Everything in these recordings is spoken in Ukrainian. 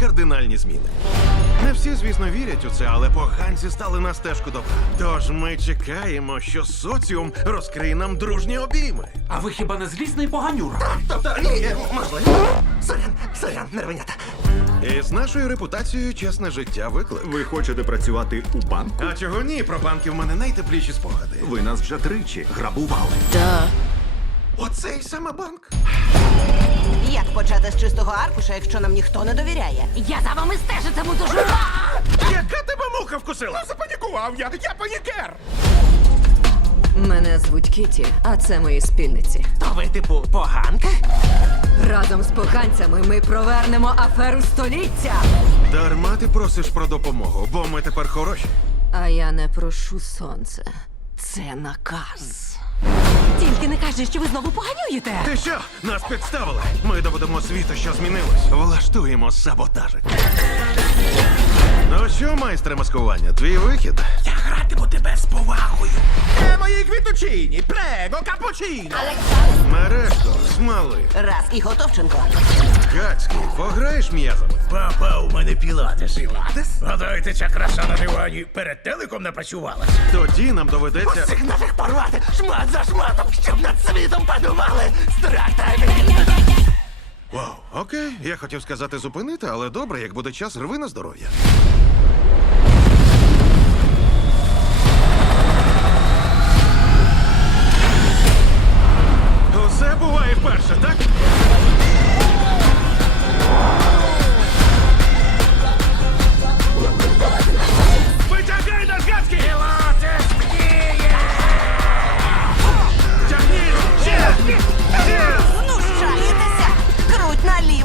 кардинальні зміни. Не всі, звісно, вірять у це, але поганці стали на стежку добра. Тож ми чекаємо, що соціум розкриє нам дружні обійми. А ви хіба не злісний поганюра? Тобто, ні, можливо. Сорян, сорян, нервенята. І з нашою репутацією чесне життя виклик. Ви хочете працювати у банку? А чого ні? Про банки в мене найтепліші спогади. Ви нас вже тричі грабували. Да. Оцей саме банк. Як з чистого аркуша, якщо нам ніхто не довіряє? Я за вами стежитиму дуже. Яка тебе муха вкусила? Запанікував я, я панікер. Мене звуть Кіті, а це мої спільниці. То ви, типу, поганка? Разом з поганцями ми провернемо аферу століття. Дарма ти просиш про допомогу, бо ми тепер хороші. А я не прошу сонце. Це наказ. Тільки не кажи, що ви знову поганюєте. Ти що? Нас підставили. Ми доведемо світу, що змінилось. Влаштуємо саботажик. Ну що, майстре маскування, твій вихід? Я Е, мої квіточині, прего, капучино. Мережко, смали. Раз і Готовченко. Гацький, пограєш м'язами? Папа, у мене пілатес. Пілатес? Гадаєте, ця краса на дивані перед телеком не працювала? Тоді нам доведеться. Усіх наших порвати, шмат за шматом, щоб над світом подумали. Страх та Вау, окей, я хотів сказати зупинити, але добре, як буде час, рви на здоров'я.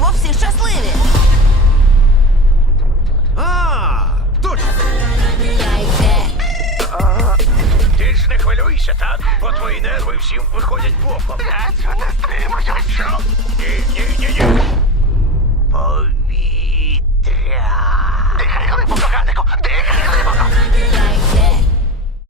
Круть всі щасливі! А, точно! Ти ж не хвилюйся, так? Бо твої нерви всім виходять боком. Що?